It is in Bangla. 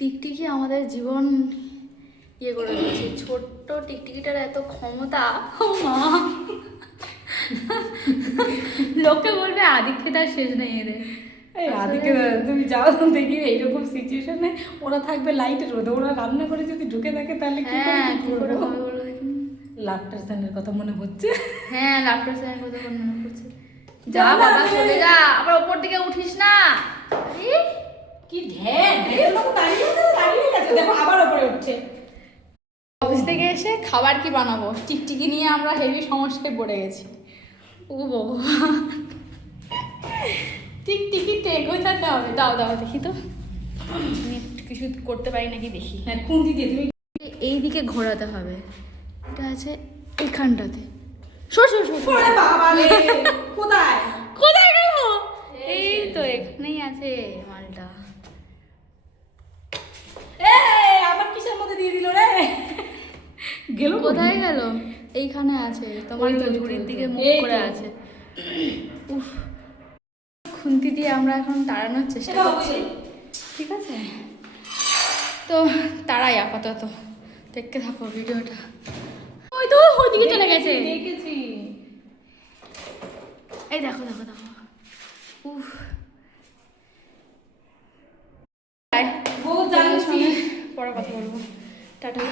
টিকটিকি আমাদের জীবন ইয়ে করে দিচ্ছে। ছোট্ট টিকটিকিটার এত ক্ষমতা, ও মা, লোকে বলবে আদিক্ষেতার শেষ নেই এদের। আদিকে তুমি যাও দেখি এইরকম সিচুয়েশনে ওরা থাকবে লাইটের রোদে, ওরা রান্না করে যদি ঢুকে থাকে তাহলে কি করে হ্যাঁ, কি কি করে করবো? হবে বলো দেখি। লাফটার সেনের কথা মনে হচ্ছে। হ্যাঁ, লাফটার সেনের কথা মনে পড়ছে। যা বাবা চলে যা, আবার ওপর দিকে উঠিস না। আরে কি ঢ্যাঁ ঢ্যাঁ লোক দাঁড়িয়ে গেছে, দেখো আবার উপরে উঠছে। অফিস থেকে এসে খাবার কি বানাবো, টিকটিকি নিয়ে আমরা হেভি সমস্যায় পড়ে গেছি। ও ভগবান, টিকটিকিতে গোছাতে হবে। দাও দাও দেখি তো, আমি একটু কিছু করতে পারি নাকি দেখি। হ্যাঁ খুন্তি দিয়ে তুমি এই দিকে ঘোরাতে হবে, এটা আছে এইখানটাতে। সর সর সর সর। ওরে বাবা রে, কোথায় কোথায় গেল? এই তো এখানেই আছে মালটা। এ আবার কিসের মধ্যে দিয়ে দিল রে? গেল কোথায় গেল? এইখানে আছে, তোমার ওই তো তো, ঝুড়ির ওই তো, দিকে মুখ এই করে তো। আছে। উফ, খুন্তি দিয়ে আমরা এখন তাড়ানোর চেষ্টা এটা করছি, হবে। ঠিক আছে? তো তারাই আপাতত, দেখতে থাকো ভিডিওটা। ওই তো ওইদিকে চলে গেছে। দেখেছি। এই দেখো দেখো দেখো, উফ। বউ জানিস পরে কথা বলবো, টাটা।